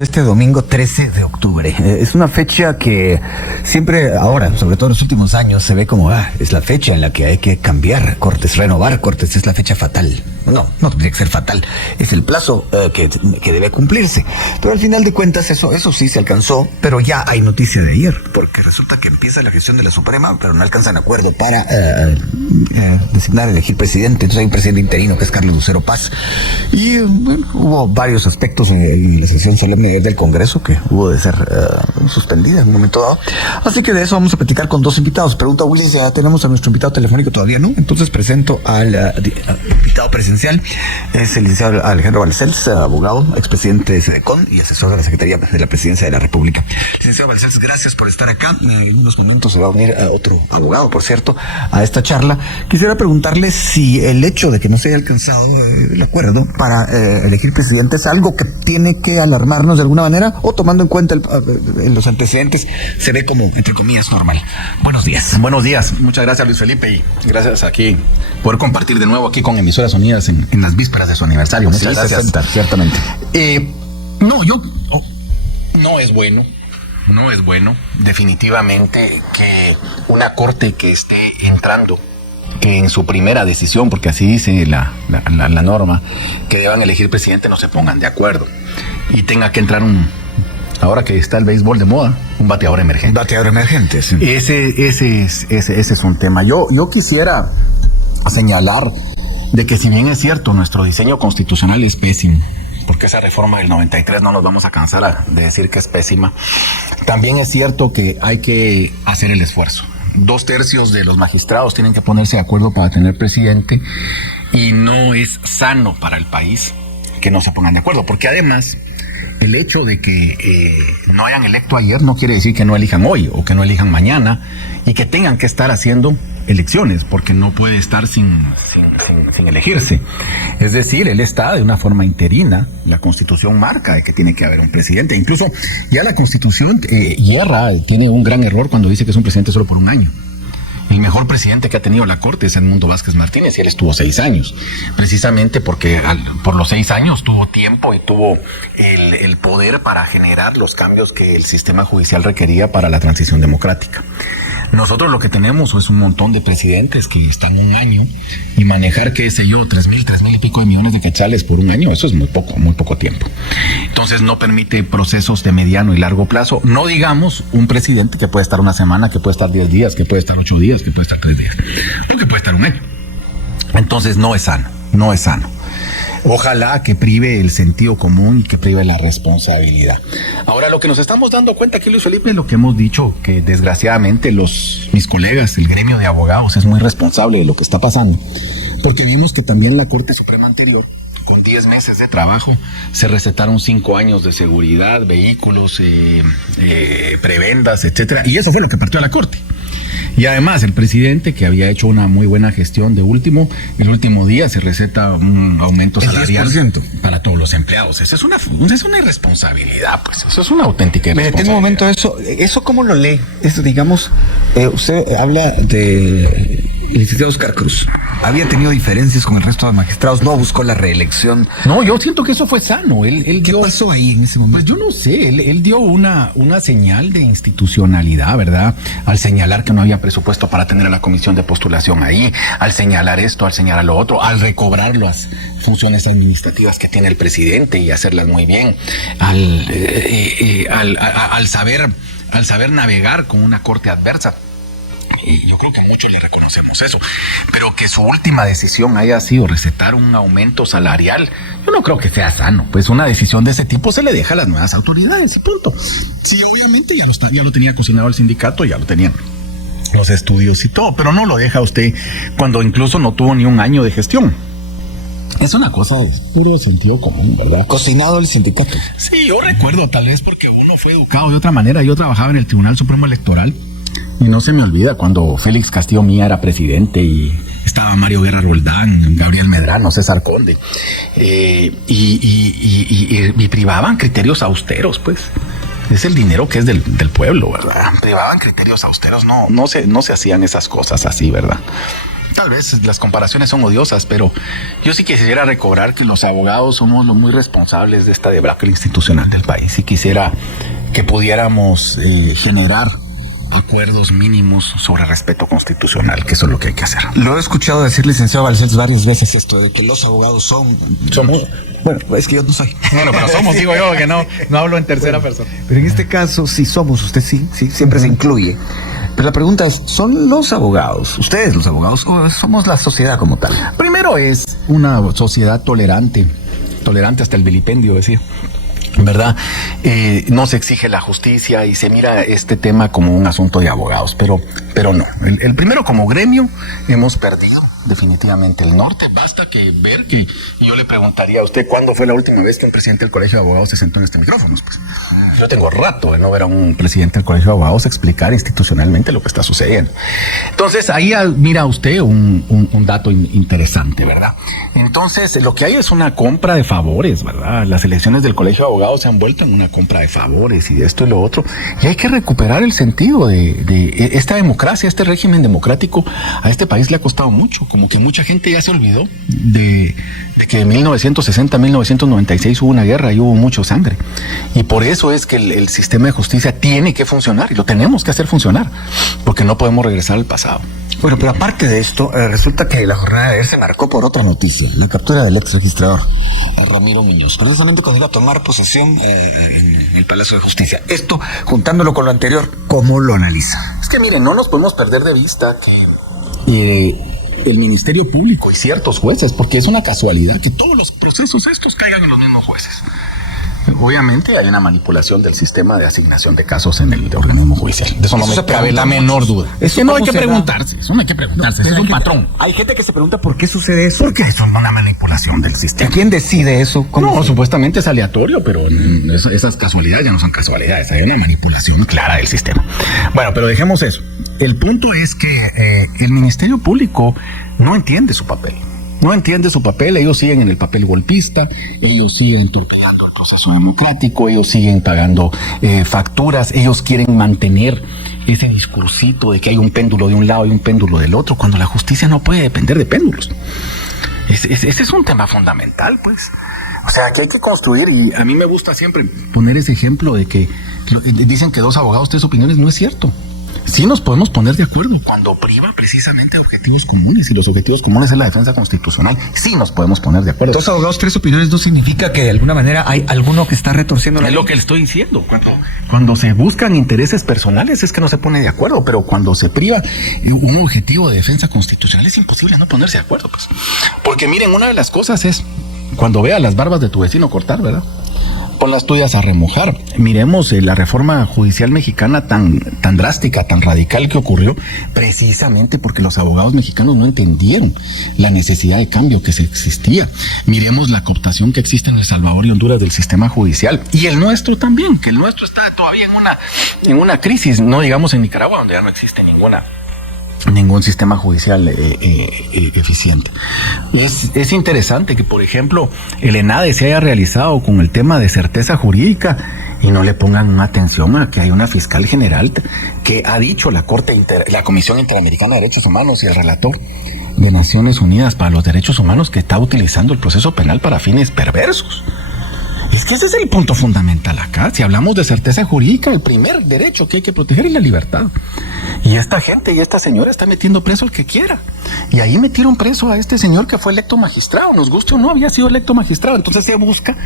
Este domingo 13 de octubre. Es una fecha que siempre, ahora, sobre todo en los últimos años, se ve como, es la fecha en la que hay que cambiar Cortes, renovar Cortes, es la fecha fatal. No tendría que ser fatal. Es el plazo que debe cumplirse. Pero al final de cuentas, eso sí se alcanzó, pero ya hay noticia de ayer, porque resulta que empieza la gestión de la Suprema, pero no alcanzan acuerdo para designar, elegir presidente. Entonces hay un presidente interino que es Carlos Lucero Paz. Y bueno, hubo varios aspectos en la sesión solemne del Congreso que hubo de ser suspendida en un momento dado. Así que de eso vamos a platicar con dos invitados. Pregunta Willis, ya tenemos a nuestro invitado telefónico, todavía no. Entonces presento al invitado presencial. Es el licenciado Alejandro Balcells, abogado, expresidente de SEDECON y asesor de la Secretaría de la Presidencia de la República. Licenciado Balcells, gracias por estar acá. En unos momentos se va a unir a otro abogado, por cierto, a esta charla. Quisiera preguntarle si el hecho de que no se haya alcanzado el acuerdo para elegir presidente es algo que tiene que alarmarnos de alguna manera, o tomando en cuenta los antecedentes, se ve como, entre comillas, normal. Buenos días. Buenos días. Muchas gracias, Luis Felipe, y gracias aquí por compartir de nuevo aquí con Emisoras Unidas en las vísperas de su aniversario. Muchas gracias. 60, ciertamente. No es bueno, definitivamente, que una corte que esté entrando, que en su primera decisión, porque así dice la norma, que deban elegir presidente, no se pongan de acuerdo y tenga que entrar ahora que está el béisbol de moda, un bateador emergente. Bateador emergente, sí. Ese es un tema. Yo quisiera señalar de que, si bien es cierto, nuestro diseño constitucional es pésimo, porque esa reforma del 93 no nos vamos a cansar de decir que es pésima, también es cierto que hay que hacer el esfuerzo. 2/3 de los magistrados tienen que ponerse de acuerdo para tener presidente, y no es sano para el país que no se pongan de acuerdo, porque además el hecho de que no hayan electo ayer no quiere decir que no elijan hoy o que no elijan mañana, y que tengan que estar haciendo elecciones, porque no puede estar sin elegirse. Es decir, él está de una forma interina. La Constitución marca de que tiene que haber un presidente. Incluso ya la Constitución tiene un gran error cuando dice que es un presidente solo por un año. El mejor presidente que ha tenido la Corte es Edmundo Vázquez Martínez, y él estuvo 6 años, precisamente porque por los 6 años tuvo tiempo y tuvo el poder para generar los cambios que el sistema judicial requería para la transición democrática. Nosotros lo que tenemos es un montón de presidentes que están un año, y manejar, qué sé yo, 3,000 y pico de millones de quetzales por un año, eso es muy poco tiempo. Entonces no permite procesos de mediano y largo plazo. No digamos un presidente que puede estar una semana, que puede estar 10 días, que puede estar 8 días, que puede estar 3 días, o que puede estar un año. Entonces no es sano. Ojalá que prive el sentido común y que prive la responsabilidad. Ahora, lo que nos estamos dando cuenta aquí, Luis Felipe, es lo que hemos dicho, que desgraciadamente mis colegas, el gremio de abogados, es muy responsable de lo que está pasando, porque vimos que también la Corte Suprema anterior, con 10 meses de trabajo, se recetaron 5 años de seguridad, vehículos, prebendas, etcétera, y eso fue lo que partió a la Corte. Y además el presidente, que había hecho una muy buena gestión el último día se receta un aumento salarial 10% para todos los empleados. Eso es una irresponsabilidad, pues. Eso es una auténtica irresponsabilidad. Tengo un momento, eso ¿cómo lo lee? Eso, digamos, usted habla de el licenciado Oscar Cruz. Había tenido diferencias con el resto de magistrados, no buscó la reelección. No, yo siento que eso fue sano. ¿Qué pasó ahí en ese momento? Pues yo no sé, él dio una señal de institucionalidad, ¿verdad? Al señalar que no había presupuesto para tener a la comisión de postulación ahí, al señalar esto, al señalar lo otro, al recobrar las funciones administrativas que tiene el presidente y hacerlas muy bien, al saber navegar con una corte adversa. Y yo creo que a muchos le reconocemos eso, pero que su última decisión haya sido recetar un aumento salarial, yo no creo que sea sano. Pues una decisión de ese tipo se le deja a las nuevas autoridades y punto. Sí, obviamente ya lo tenía cocinado el sindicato, ya lo tenían los estudios y todo, pero no lo deja usted cuando incluso no tuvo ni un año de gestión. Es una cosa de puro sentido común, ¿verdad? Cocinado el sindicato. Sí, yo recuerdo, tal vez porque uno fue educado de otra manera. Yo trabajaba en el Tribunal Supremo Electoral, y no se me olvida cuando Félix Castillo Mía era presidente y estaba Mario Guerra Roldán, Gabriel Medrano, César Conde, y privaban criterios austeros, pues. Es el dinero que es del pueblo, ¿verdad? Privaban criterios austeros, no se hacían esas cosas así, ¿verdad? tal vez las comparaciones son odiosas, pero yo sí quisiera recobrar que los abogados somos los muy responsables de esta debacle institucional del país, y quisiera que pudiéramos generar acuerdos mínimos sobre respeto constitucional, que eso es lo que hay que hacer. Lo he escuchado decir, licenciado Balcells, varias veces esto de que los abogados somos. Bueno, es que yo no soy. Bueno, pero somos, digo yo, que no hablo en tercera persona. Pero en este caso sí somos, usted sí, siempre se incluye. Pero la pregunta es, ¿son los abogados, ustedes los abogados, o somos la sociedad como tal? Primero es una sociedad tolerante hasta el vilipendio, decía. ¿Verdad? No se exige la justicia y se mira este tema como un asunto de abogados, pero no. El primero, como gremio, hemos perdido definitivamente el norte. Basta que ver que yo le preguntaría a usted cuándo fue la última vez que un presidente del Colegio de Abogados se sentó en este micrófono. Pues, yo tengo rato de no ver a un presidente del Colegio de Abogados explicar institucionalmente lo que está sucediendo. Entonces, ahí mira usted un dato interesante, ¿verdad? Entonces, lo que hay es una compra de favores, ¿verdad? Las elecciones del Colegio de Abogados se han vuelto en una compra de favores y de esto y lo otro. Y hay que recuperar el sentido de esta democracia, este régimen democrático. A este país le ha costado mucho. Como que mucha gente ya se olvidó de que en 1960, 1996 hubo una guerra y hubo mucha sangre. Y por eso es que el sistema de justicia tiene que funcionar y lo tenemos que hacer funcionar, porque no podemos regresar al pasado. Bueno, pero aparte de esto, resulta que la jornada de ayer se marcó por otra noticia, la captura del ex registrador Ramiro Muñoz, precisamente cuando iba a tomar posesión en el Palacio de Justicia. Esto, juntándolo con lo anterior, ¿cómo lo analiza? Es que miren, no nos podemos perder de vista que el Ministerio Público y ciertos jueces, porque es una casualidad que todos los procesos estos caigan en los mismos jueces. Obviamente hay una manipulación del sistema de asignación de casos en el organismo judicial. De eso no me cabe la menor duda. Eso no hay que preguntarse, eso no hay que preguntarse, eso es un patrón. Hay gente que se pregunta por qué sucede eso. Porque eso es una manipulación del sistema. ¿Quién decide eso? No, supuestamente es aleatorio, pero esas casualidades ya no son casualidades, hay una manipulación clara del sistema. Bueno, pero dejemos eso. El punto es que el Ministerio Público no entiende su papel. No entiende su papel, ellos siguen en el papel golpista, ellos siguen torpedeando el proceso democrático, ellos siguen pagando facturas, ellos quieren mantener ese discursito de que hay un péndulo de un lado y un péndulo del otro, cuando la justicia no puede depender de péndulos. Ese es un tema fundamental, pues. O sea, que hay que construir, y a mí me gusta siempre poner ese ejemplo de que dicen que 2 abogados, 3 opiniones, no es cierto. Sí nos podemos poner de acuerdo cuando priva precisamente objetivos comunes, y los objetivos comunes es la defensa constitucional. Sí nos podemos poner de acuerdo. 2 abogados, 3 opiniones no significa que de alguna manera hay alguno que está retorciendo la ley. Es lo que le estoy diciendo. Cuando se buscan intereses personales es que no se pone de acuerdo, pero cuando se priva un objetivo de defensa constitucional es imposible no ponerse de acuerdo, pues. Porque miren, una de las cosas es cuando vea las barbas de tu vecino cortar, ¿verdad? Pon las tuyas a remojar. Miremos la reforma judicial mexicana tan drástica, tan radical que ocurrió, precisamente porque los abogados mexicanos no entendieron la necesidad de cambio que se existía. Miremos la cooptación que existe en El Salvador y Honduras del sistema judicial, y el nuestro también, que el nuestro está todavía en una crisis, no digamos en Nicaragua, donde ya no existe ningún sistema judicial eficiente. Es interesante que, por ejemplo, el ENADE se haya realizado con el tema de certeza jurídica y no le pongan atención a que hay una fiscal general que ha dicho la Comisión Interamericana de Derechos Humanos y el relator de Naciones Unidas para los Derechos Humanos que está utilizando el proceso penal para fines perversos. Es que ese es el punto fundamental acá. Si hablamos de certeza jurídica, el primer derecho que hay que proteger es la libertad. Y esta gente y esta señora está metiendo preso al que quiera. Y ahí metieron preso a este señor que fue electo magistrado. Nos guste o no, había sido electo magistrado. Entonces se busca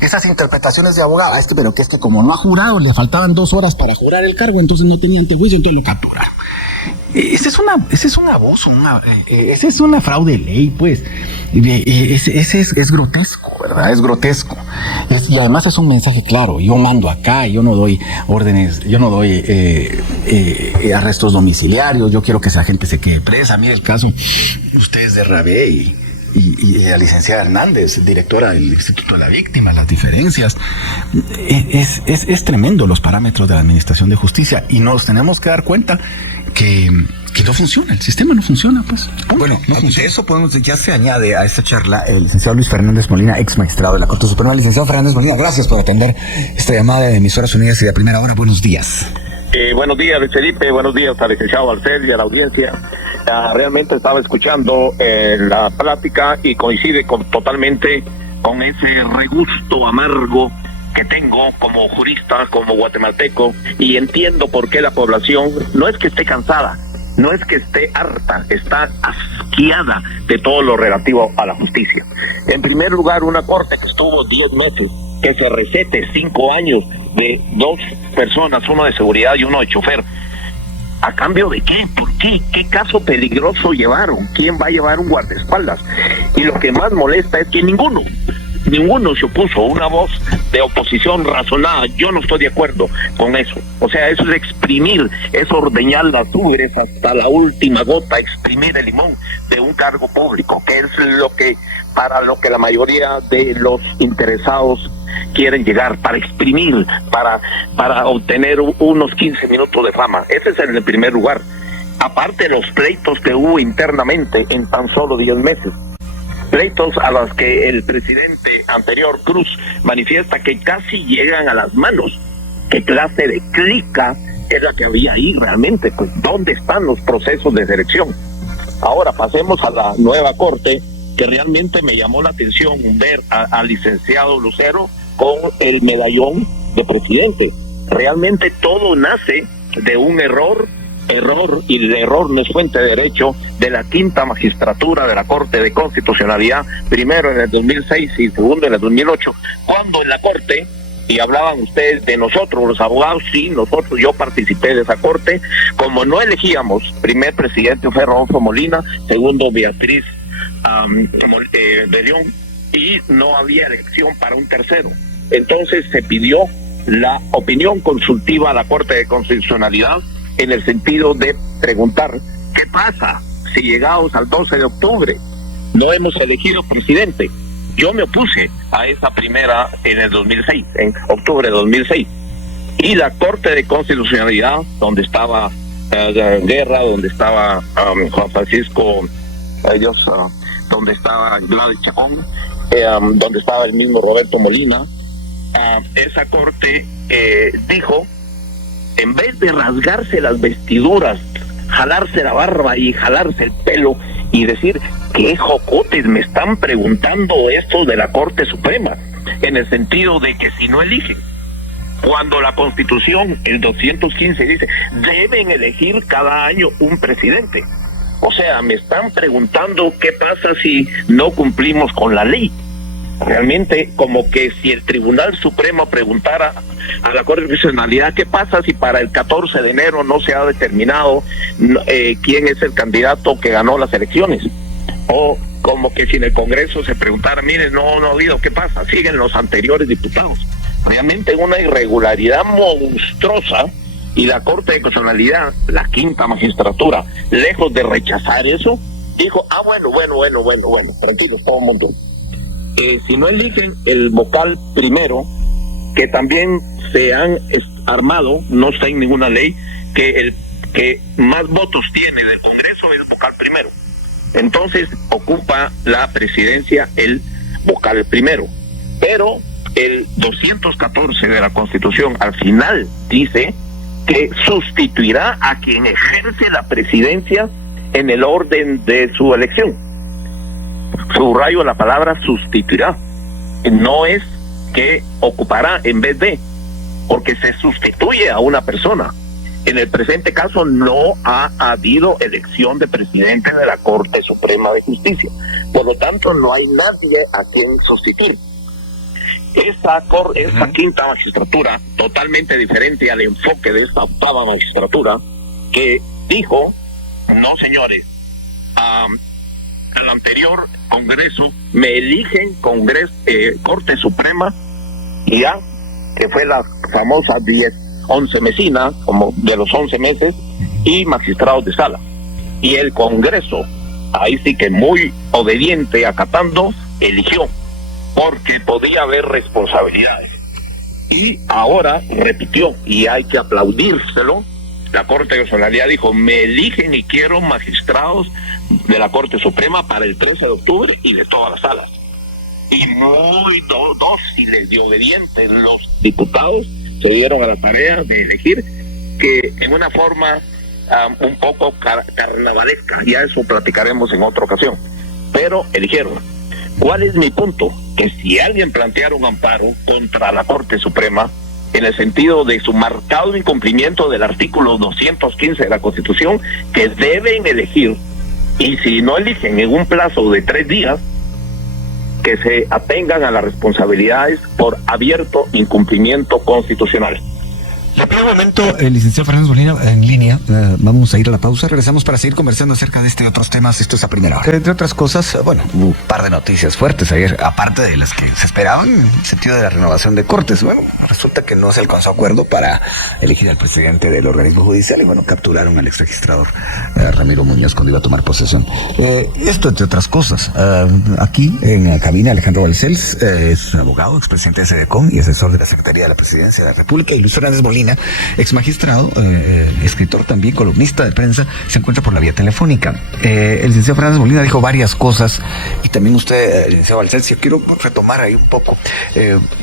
esas interpretaciones de abogado. Pero que como no ha jurado, le faltaban 2 horas para jurar el cargo, entonces no tenía antejuicio, entonces lo capturaron. Ese es un abuso, ese es una fraude de ley, pues. Ese es grotesco, ¿verdad? Es grotesco. Y además es un mensaje claro. Yo mando acá, yo no doy órdenes, yo no doy arrestos domiciliarios, yo quiero que esa gente se quede presa. Mire el caso, ustedes de Rabé y la licenciada Hernández, directora del Instituto de la Víctima, las diferencias. Es tremendo los parámetros de la Administración de Justicia, y nos tenemos que dar cuenta que no funciona, el sistema no funciona, pues. Bueno, de eso ya se añade a esta charla el licenciado Luis Fernández Molina, ex magistrado de la Corte Suprema. Licenciado Fernández Molina, gracias por atender esta llamada de Emisoras Unidas y de Primera Hora. Buenos días. Buenos días, Luis Felipe. Buenos días al licenciado Balcells y a la audiencia. Realmente estaba escuchando la plática y coincide totalmente con ese regusto amargo que tengo como jurista, como guatemalteco, y entiendo por qué la población no es que esté cansada, no es que esté harta, está asqueada de todo lo relativo a la justicia. En primer lugar, una corte que estuvo 10 meses, que se recete 5 años de 2 personas, uno de seguridad y uno de chofer. ¿A cambio de qué? ¿Por qué? ¿Qué caso peligroso llevaron? ¿Quién va a llevar un guardaespaldas? Y lo que más molesta es que ninguno se opuso, una voz de oposición razonada. Yo no estoy de acuerdo con eso. O sea, eso es exprimir, es ordeñar las ubres hasta la última gota, exprimir el limón de un cargo público, que es para lo que la mayoría de los interesados quieren llegar, para exprimir, para obtener unos 15 minutos de fama. Ese es en el primer lugar. Aparte de los pleitos que hubo internamente en tan solo 10 meses. Pleitos a los que el presidente anterior, Cruz, manifiesta que casi llegan a las manos. ¿Qué clase de clica es la que había ahí realmente? Pues, ¿dónde están los procesos de selección? Ahora pasemos a la nueva corte, que realmente me llamó la atención ver al licenciado Lucero con el medallón de presidente. Realmente todo nace de un error, y el error no es fuente de derecho, de la quinta magistratura de la Corte de Constitucionalidad, primero en el 2006 y segundo en el 2008, cuando en la Corte, y hablaban ustedes de nosotros los abogados, sí, yo participé de esa Corte, como no elegíamos, primer presidente fue Rodolfo Molina, segundo Beatriz de León, y no había elección para un tercero. Entonces se pidió la opinión consultiva a la Corte de Constitucionalidad en el sentido de preguntar, ¿qué pasa si llegados al 12 de octubre no hemos elegido presidente? Yo me opuse a esa primera en el 2006, en octubre de 2006, y la Corte de Constitucionalidad, donde estaba Guerra, donde estaba Juan Francisco, donde estaba Gladys Chacón, donde estaba el mismo Roberto Molina, esa Corte dijo, en vez de rasgarse las vestiduras, jalarse la barba y jalarse el pelo y decir, ¿qué jocotes me están preguntando estos de la Corte Suprema? En el sentido de que si no eligen, cuando la Constitución, el 215 dice, deben elegir cada año un presidente. O sea, me están preguntando qué pasa si no cumplimos con la ley. Realmente, como que si el Tribunal Supremo preguntara a la Corte de Constitucionalidad qué pasa si para el 14 de enero no se ha determinado quién es el candidato que ganó las elecciones, o como que si en el Congreso se preguntara, miren, no ha habido, ¿qué pasa? Siguen los anteriores diputados. Realmente una irregularidad monstruosa, y la Corte de Constitucionalidad, la quinta magistratura, lejos de rechazar eso, dijo, bueno, tranquilos todo el mundo. Si no eligen el vocal primero, que también se han armado, no está en ninguna ley, que el que más votos tiene del Congreso es el vocal primero. Entonces ocupa la presidencia el vocal primero. Pero el 214 de la Constitución al final dice que sustituirá a quien ejerce la presidencia en el orden de su elección. Subrayo la palabra sustituirá, no es que ocupará en vez de, porque se sustituye a una persona. En el presente caso no ha habido elección de presidente de la Corte Suprema de Justicia, por lo tanto no hay nadie a quien sustituir. Esta quinta magistratura, totalmente diferente al enfoque de esta octava magistratura, que dijo, no señores, al anterior Congreso me eligen Corte Suprema, y ya, que fue la famosa 11 mesina, como de los 11 meses, y magistrados de sala. Y el Congreso, ahí sí que muy obediente, acatando, eligió, porque podía haber responsabilidades. Y ahora repitió, y hay que aplaudírselo, la Corte de Constitucionalidad dijo, me eligen y quiero magistrados de la Corte Suprema para el 13 de octubre y de todas las salas. Y muy dóciles y obedientes los diputados se dieron a la tarea de elegir, que en una forma un poco carnavalesca. Ya eso platicaremos en otra ocasión. Pero eligieron. ¿Cuál es mi punto? Que si alguien planteara un amparo contra la Corte Suprema, en el sentido de su marcado incumplimiento del artículo 215 de la Constitución, que deben elegir, y si no eligen en un plazo de 3 días, que se atengan a las responsabilidades por abierto incumplimiento constitucional. Le pido un momento, el licenciado Fernández Molina, en línea. Vamos a ir a la pausa. Regresamos para seguir conversando acerca de este y otros temas. Esto es a primera hora. Entre otras cosas, bueno, hubo un par de noticias fuertes ayer, aparte de las que se esperaban, en el sentido de la renovación de Cortes. Bueno, resulta que no se alcanzó acuerdo para elegir al presidente del organismo judicial y, bueno, capturaron al exregistrador Ramiro Muñoz cuando iba a tomar posesión. Esto, entre otras cosas. Aquí, en la cabina, Alejandro Balcells es un abogado, expresidente de SEDECON y asesor de la Secretaría de la Presidencia de la República, y Luis Fernández Molina, ex magistrado, escritor también, columnista de prensa, se encuentra por la vía telefónica. El licenciado Fernández Molina dijo varias cosas, y también usted, licenciado Balcells, yo quiero retomar ahí un poco.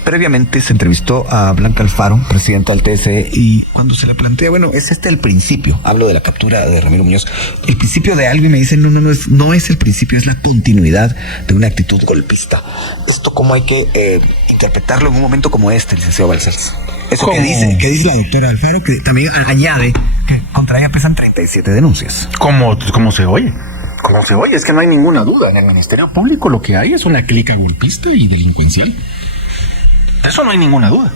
Previamente se entrevistó a Blanca Alfaro, presidenta del TSE, y cuando se le plantea, bueno, es el principio, hablo de la captura de Ramiro Muñoz, el principio de algo, y me dicen, no es el principio, es la continuidad de una actitud golpista. ¿Esto cómo hay que interpretarlo en un momento como este, licenciado Balcells? Eso que dice la doctora Alfaro, que también añade que contra ella pesan 37 denuncias. ¿Cómo se oye? ¿Cómo se oye? Es que no hay ninguna duda. En el Ministerio Público lo que hay es una clica golpista y delincuencial. De eso no hay ninguna duda.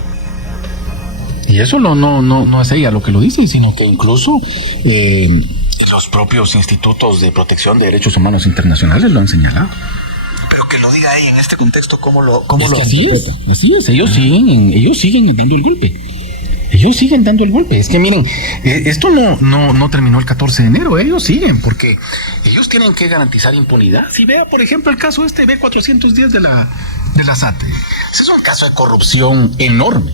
Y eso no es ella lo que lo dice, sino que incluso los propios institutos de protección de derechos humanos internacionales lo han señalado. Lo diga ahí en este contexto, así es, ellos siguen dando el golpe. Ellos siguen dando el golpe. Es que miren, esto no terminó el 14 de enero, ellos siguen, porque ellos tienen que garantizar impunidad. Si vea, por ejemplo, el caso B410 de la SAT. Ese es un caso de corrupción enorme.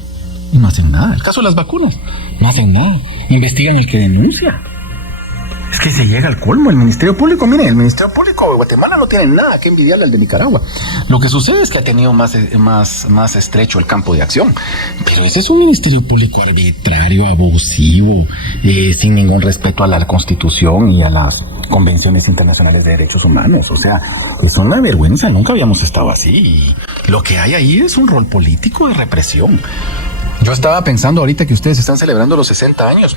Y no hacen nada. El caso de las vacunas, no hacen nada. Investigan el que denuncia. Es que se llega al colmo. El Ministerio Público, miren, el Ministerio Público de Guatemala no tiene nada que envidiarle al de Nicaragua. Lo que sucede es que ha tenido más estrecho el campo de acción. Pero ese es un Ministerio Público arbitrario, abusivo, sin ningún respeto a la Constitución y a las convenciones internacionales de derechos humanos. O sea, es una vergüenza. Nunca habíamos estado así. Y lo que hay ahí es un rol político de represión. Yo estaba pensando ahorita que ustedes están celebrando los 60 años.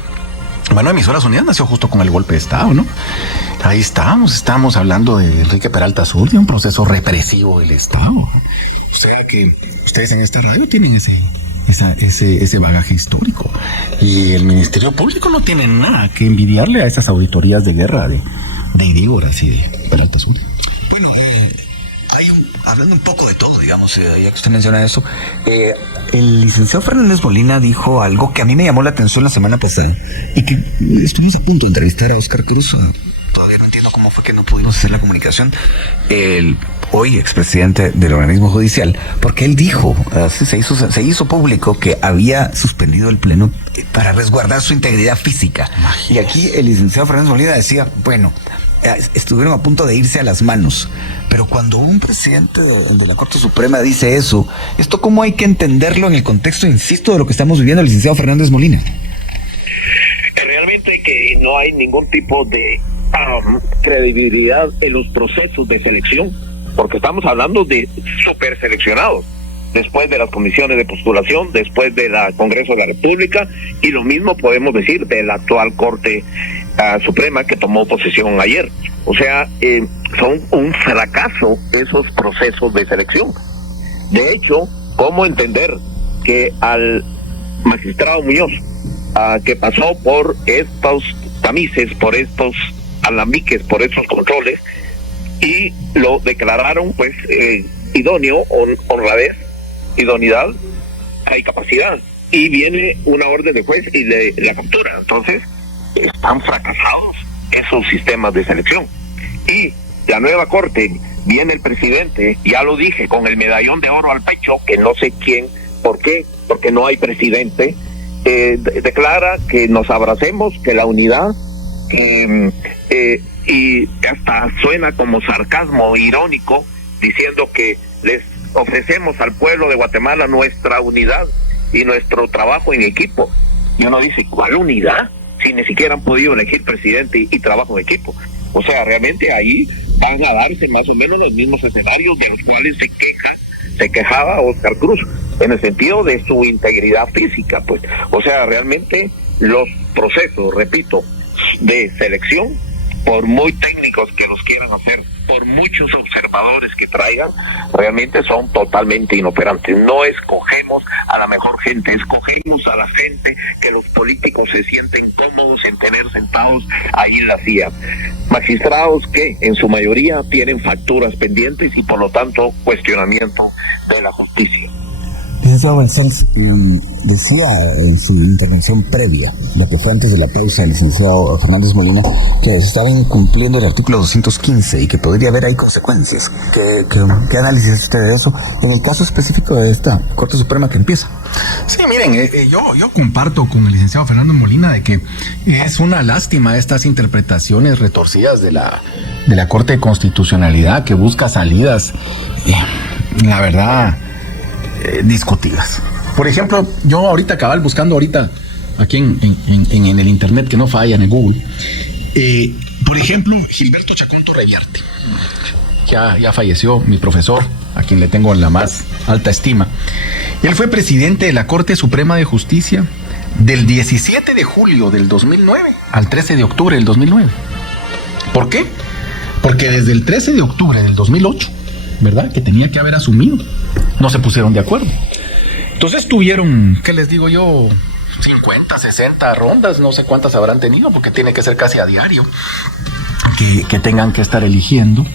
Bueno, Emisoras Unidas nació justo con el golpe de Estado, ¿no? Ahí estábamos hablando de Enrique Peralta Sur, de un proceso represivo del Estado. O sea que ustedes en esta radio tienen ese bagaje histórico. Y el Ministerio Público no tiene nada que envidiarle a esas auditorías de guerra de Indígoras y de Peralta Sur. Bueno, hablando un poco de todo, digamos, ya que usted menciona eso, el licenciado Fernández Molina dijo algo que a mí me llamó la atención la semana pasada y que estuvimos a punto de entrevistar a Óscar Cruz. Todavía no entiendo cómo fue que no pudimos hacer la comunicación. El hoy expresidente del organismo judicial, porque él dijo, se hizo público que había suspendido el pleno para resguardar su integridad física. Y aquí el licenciado Fernández Molina decía, bueno, estuvieron a punto de irse a las manos. Pero cuando un presidente de la Corte Suprema dice eso, ¿esto cómo hay que entenderlo en el contexto, insisto, de lo que estamos viviendo, el licenciado Fernández Molina? Realmente que no hay ningún tipo de credibilidad en los procesos de selección, porque estamos hablando de super seleccionados, después de las comisiones de postulación, después de la Congreso de la República, y lo mismo podemos decir de la actual Corte Suprema que tomó posesión ayer. O sea, son un fracaso esos procesos de selección. De hecho, ¿cómo entender que al magistrado Muñoz, que pasó por estos tamices, por estos alambiques, por estos controles, y lo declararon pues idóneo, honradez, idoneidad, hay capacidad, y viene una orden de juez y de la captura? Entonces están fracasados esos sistemas de selección. Y la nueva Corte, viene el presidente, ya lo dije, con el medallón de oro al pecho, que no sé quién, ¿por qué? Porque no hay presidente. Declara que nos abracemos, que la unidad, y hasta suena como sarcasmo irónico, diciendo que les ofrecemos al pueblo de Guatemala nuestra unidad y nuestro trabajo en equipo. Y uno dice, ¿cuál unidad? si ni siquiera han podido elegir presidente y trabajo en equipo? O sea, realmente ahí van a darse más o menos los mismos escenarios de los cuales se quejaba Óscar Cruz, en el sentido de su integridad física, pues. O sea, realmente los procesos, repito, de selección, por muy técnicos que los quieran hacer, por muchos observadores que traigan, realmente son totalmente inoperantes. No escogemos a la mejor gente, escogemos a la gente que los políticos se sienten cómodos en tener sentados ahí en la silla. Magistrados que en su mayoría tienen facturas pendientes y por lo tanto cuestionamiento de la justicia. Licenciado Balcells, decía en su intervención previa, la que fue antes de la pausa, el licenciado Fernández Molina, que se estaba incumpliendo el artículo 215 y que podría haber ahí consecuencias. ¿Qué análisis hace usted de eso en el caso específico de esta Corte Suprema que empieza? Sí, miren, yo comparto con el licenciado Fernando Molina de que es una lástima estas interpretaciones retorcidas de la Corte de Constitucionalidad que busca salidas, la verdad, discutidas. Por ejemplo, yo ahorita buscando aquí en el internet, que no falla, en el Google, por ejemplo, Gilberto Chacón Torreviarte, ya falleció, mi profesor, a quien le tengo la más alta estima. Él fue presidente de la Corte Suprema de Justicia del 17 de julio del 2009 al 13 de octubre del 2009. ¿Por qué? Porque desde el 13 de octubre del 2008, ¿verdad?, que tenía que haber asumido, no se pusieron de acuerdo. Entonces tuvieron, ¿qué les digo yo?, 50, 60 rondas, no sé cuántas habrán tenido, porque tiene que ser casi a diario que tengan que estar eligiendo,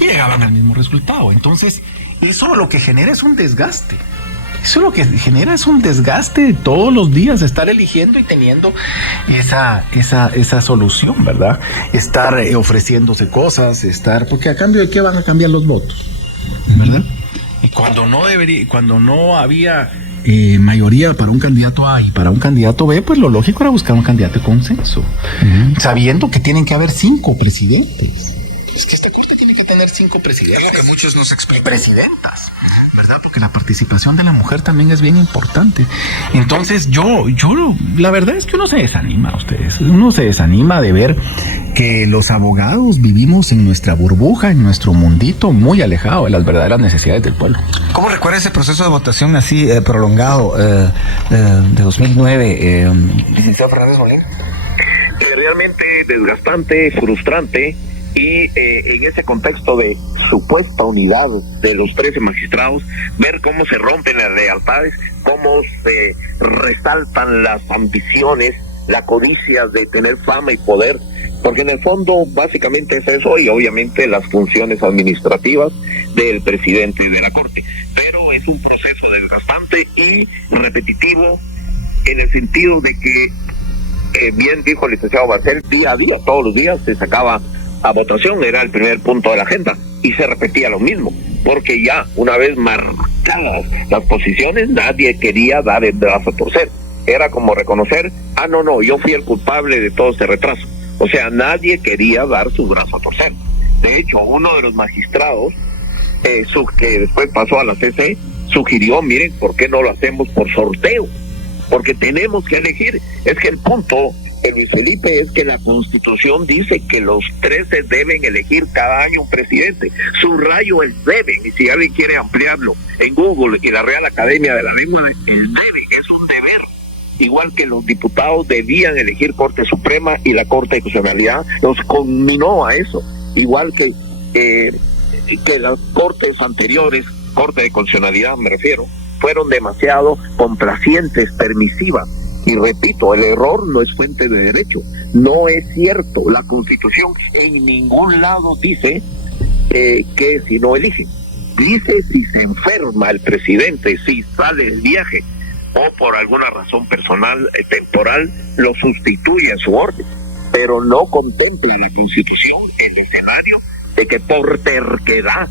y llegaban al mismo resultado. Entonces, eso lo que genera es un desgaste. Eso lo que genera es un desgaste de todos los días, estar eligiendo y teniendo esa solución, ¿verdad? Estar ofreciéndose cosas, porque a cambio de qué van a cambiar los votos, ¿verdad? Y cuando no había mayoría para un candidato A y para un candidato B, pues lo lógico era buscar un candidato de consenso, sabiendo que tienen que haber 5 presidentes. Es que esta corte tiene que tener 5 presidentes. Lo que muchos nos explican. Presidentas, ¿verdad? Porque la participación de la mujer también es bien importante. Entonces, yo la verdad es que uno se desanima de ver que los abogados vivimos en nuestra burbuja, en nuestro mundito, muy alejado de las verdaderas necesidades del pueblo. ¿Cómo recuerda ese proceso de votación así prolongado de 2009, licenciado Fernández Molina? Realmente desgastante, frustrante. Y en ese contexto de supuesta unidad de los 13 magistrados, ver cómo se rompen las lealtades, cómo se resaltan las ambiciones, la codicia de tener fama y poder, porque en el fondo básicamente es eso, y obviamente las funciones administrativas del presidente de la Corte. Pero es un proceso desgastante y repetitivo en el sentido de que, bien dijo el licenciado Balcells, día a día, todos los días se sacaba a votación, era el primer punto de la agenda, y se repetía lo mismo, porque ya una vez marcadas las posiciones, nadie quería dar el brazo a torcer. Era como reconocer, no, yo fui el culpable de todo este retraso. O sea, nadie quería dar su brazo a torcer. De hecho, uno de los magistrados, que después pasó a la CC, sugirió, miren, ¿por qué no lo hacemos por sorteo? Porque tenemos que elegir. Es que el punto, Luis Felipe, es que la Constitución dice que los 13 deben elegir cada año un presidente. Subrayo el deben, y si alguien quiere ampliarlo en Google y la Real Academia de la Lengua, el deben es un deber. Igual que los diputados debían elegir Corte Suprema y la Corte de Constitucionalidad los conminó a eso. Igual que las cortes anteriores, Corte de Constitucionalidad me refiero, fueron demasiado complacientes, permisivas. Y repito, el error no es fuente de derecho. No es cierto. La Constitución en ningún lado dice que si no eligen. Dice si se enferma el presidente, si sale el viaje o por alguna razón personal, temporal, lo sustituye en su orden. Pero no contempla la Constitución el escenario de que por terquedad,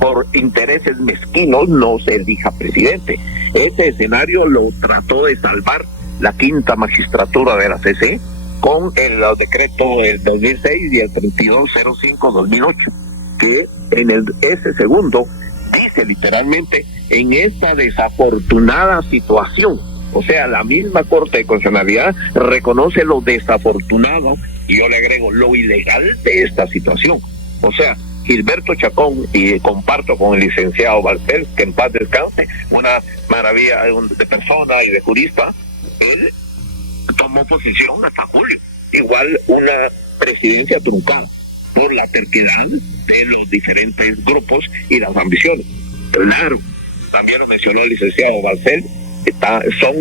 por intereses mezquinos, no se elija presidente. Ese escenario lo trató de salvar la quinta magistratura de la CC con el decreto del 2006 y el 3205-2008, que en ese segundo dice literalmente: en esta desafortunada situación O sea, la misma Corte de Constitucionalidad reconoce lo desafortunado, y yo le agrego lo ilegal de esta situación. O sea, Gilberto Chacón, y comparto con el licenciado Balcells, que en paz descanse, una maravilla de persona y de jurista, él tomó posesión hasta julio. Igual una presidencia truncada por la terquedad de los diferentes grupos y las ambiciones. Claro, también lo mencionó el licenciado Balcells, son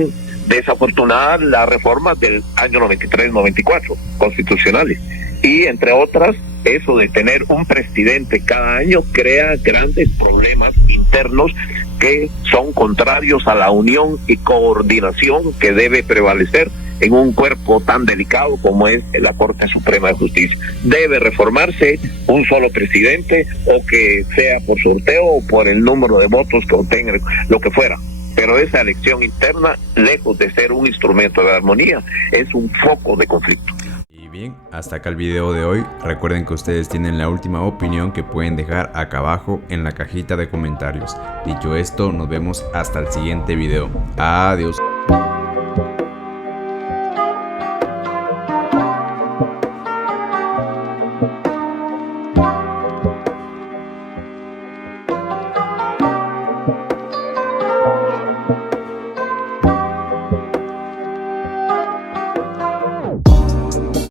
desafortunadas las reformas del año 93-94, constitucionales. Y entre otras, eso de tener un presidente cada año crea grandes problemas internos que son contrarios a la unión y coordinación que debe prevalecer en un cuerpo tan delicado como es la Corte Suprema de Justicia. Debe reformarse un solo presidente, o que sea por sorteo o por el número de votos que obtenga, lo que fuera. Pero esa elección interna, lejos de ser un instrumento de armonía, es un foco de conflicto. Y bien, hasta acá el video de hoy. Recuerden que ustedes tienen la última opinión que pueden dejar acá abajo en la cajita de comentarios. Dicho esto, nos vemos hasta el siguiente video. Adiós.